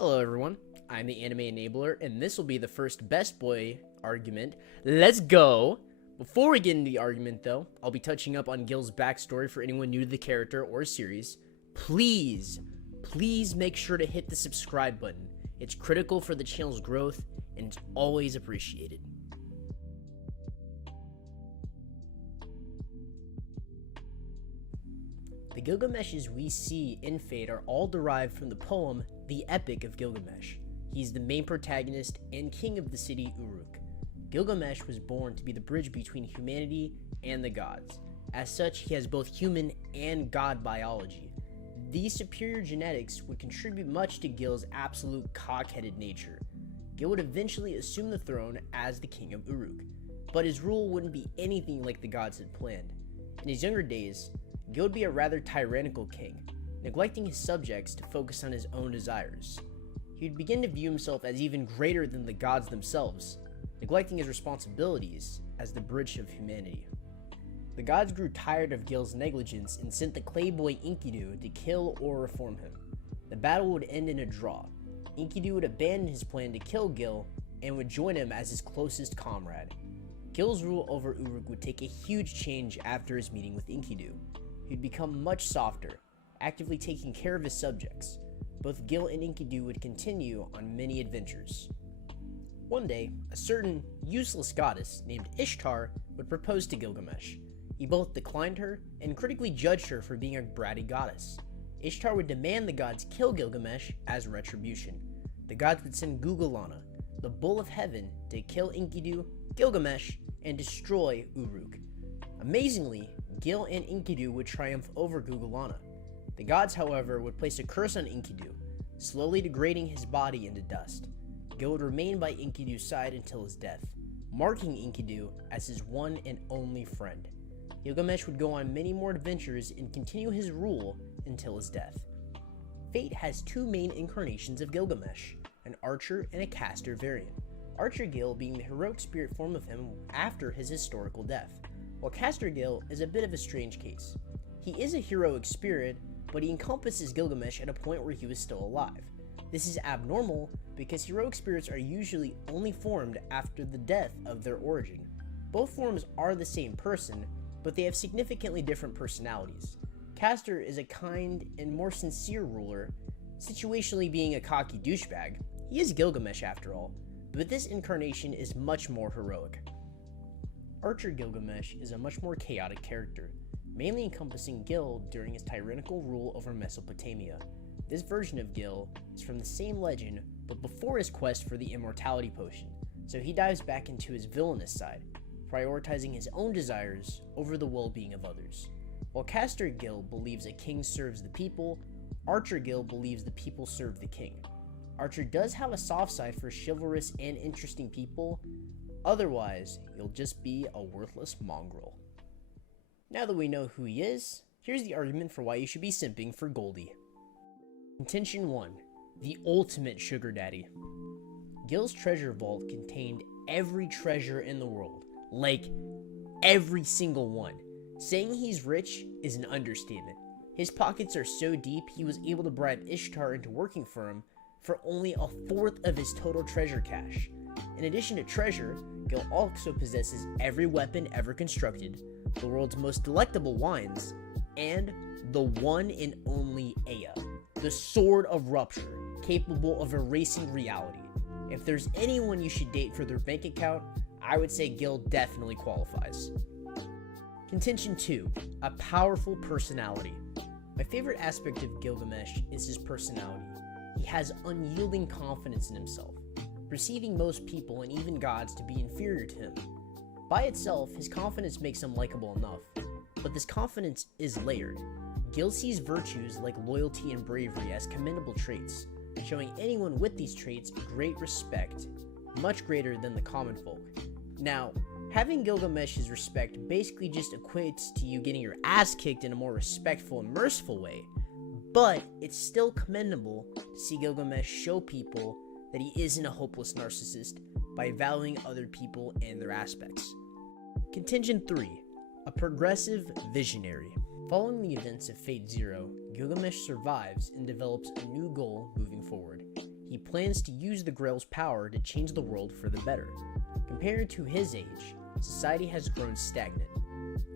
Hello everyone, I'm the Anime Enabler, and this will be the first Best Boy argument. Let's go! Before we get into the argument though, I'll be touching up on Gil's backstory for anyone new to the character or series. Please make sure to hit the subscribe button. It's critical for the channel's growth, and it's always appreciated. The Gilgameshes we see in Fate are all derived from the poem The Epic of Gilgamesh. He's the main protagonist and king of the city Uruk. Gilgamesh was born to be the bridge between humanity and the gods. As such, he has both human and god biology. These superior genetics would contribute much to Gil's absolute cock-headed nature. Gil would eventually assume the throne as the king of Uruk, but his rule wouldn't be anything like the gods had planned. In his younger days, Gil would be a rather tyrannical king, neglecting his subjects to focus on his own desires. He would begin to view himself as even greater than the gods themselves, neglecting his responsibilities as the bridge of humanity. The gods grew tired of Gil's negligence and sent the clay boy Enkidu to kill or reform him. The battle would end in a draw. Enkidu would abandon his plan to kill Gil and would join him as his closest comrade. Gil's rule over Uruk would take a huge change after his meeting with Enkidu. He'd become much softer, actively taking care of his subjects. Both Gil and Enkidu would continue on many adventures. One day, a certain useless goddess named Ishtar would propose to Gilgamesh. He both declined her and critically judged her for being a bratty goddess. Ishtar would demand the gods kill Gilgamesh as retribution. The gods would send Gugulana, the bull of heaven, to kill Enkidu, Gilgamesh, and destroy Uruk. Amazingly, Gil and Enkidu would triumph over Gugulana. The gods, however, would place a curse on Enkidu, slowly degrading his body into dust. Gil would remain by Enkidu's side until his death, marking Enkidu as his one and only friend. Gilgamesh would go on many more adventures and continue his rule until his death. Fate has two main incarnations of Gilgamesh, an archer and a caster variant. Archer Gil being the heroic spirit form of him after his historical death, while Caster Gil is a bit of a strange case. He is a heroic spirit, but he encompasses Gilgamesh at a point where he was still alive. This is abnormal because heroic spirits are usually only formed after the death of their origin. Both forms are the same person, but they have significantly different personalities. Caster is a kind and more sincere ruler, situationally being a cocky douchebag. He is Gilgamesh after all, but this incarnation is much more heroic. Archer Gilgamesh is a much more chaotic character, mainly encompassing Gil during his tyrannical rule over Mesopotamia. This version of Gil is from the same legend, but before his quest for the immortality potion, so he dives back into his villainous side, prioritizing his own desires over the well-being of others. While Caster Gil believes a king serves the people, Archer Gil believes the people serve the king. Archer does have a soft side for chivalrous and interesting people. Otherwise, he'll just be a worthless mongrel. Now that we know who he is, here's the argument for why you should be simping for Goldie. Contention 1. The ultimate sugar daddy. Gil's treasure vault contained every treasure in the world. Like, every single one. Saying he's rich is an understatement. His pockets are so deep he was able to bribe Ishtar into working for him for only a fourth of his total treasure cache. In addition to treasure, Gil also possesses every weapon ever constructed, the world's most delectable wines, and the one and only Ea, the Sword of Rupture, capable of erasing reality. If there's anyone you should date for their bank account, I would say Gil definitely qualifies. Contention 2. A powerful personality. My favorite aspect of Gilgamesh is his personality. He has unyielding confidence in himself, perceiving most people and even gods to be inferior to him. By itself, his confidence makes him likable enough, but this confidence is layered. Gil sees virtues like loyalty and bravery as commendable traits, showing anyone with these traits great respect, much greater than the common folk. Now, having Gilgamesh's respect basically just equates to you getting your ass kicked in a more respectful and merciful way, but it's still commendable to see Gilgamesh show people that he isn't a hopeless narcissist by valuing other people and their aspects. Contention 3. A progressive visionary. Following the events of Fate Zero, Gilgamesh survives and develops a new goal moving forward. he plans to use the Grail's power to change the world for the better. Compared to his age, society has grown stagnant.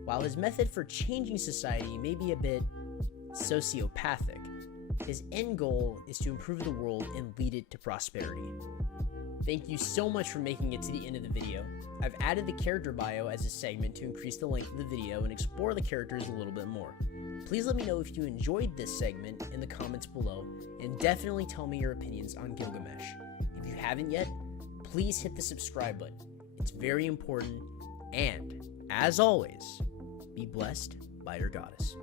While his method for changing society may be a bit sociopathic, his end goal is to improve the world and lead it to prosperity. Thank you so much for making it to the end of the video. I've added the character bio as a segment to increase the length of the video and explore the characters a little bit more. Please let me know if you enjoyed this segment in the comments below, and definitely tell me your opinions on Gilgamesh. If you haven't yet, please hit the subscribe button. It's very important, and as always, be blessed by your goddess.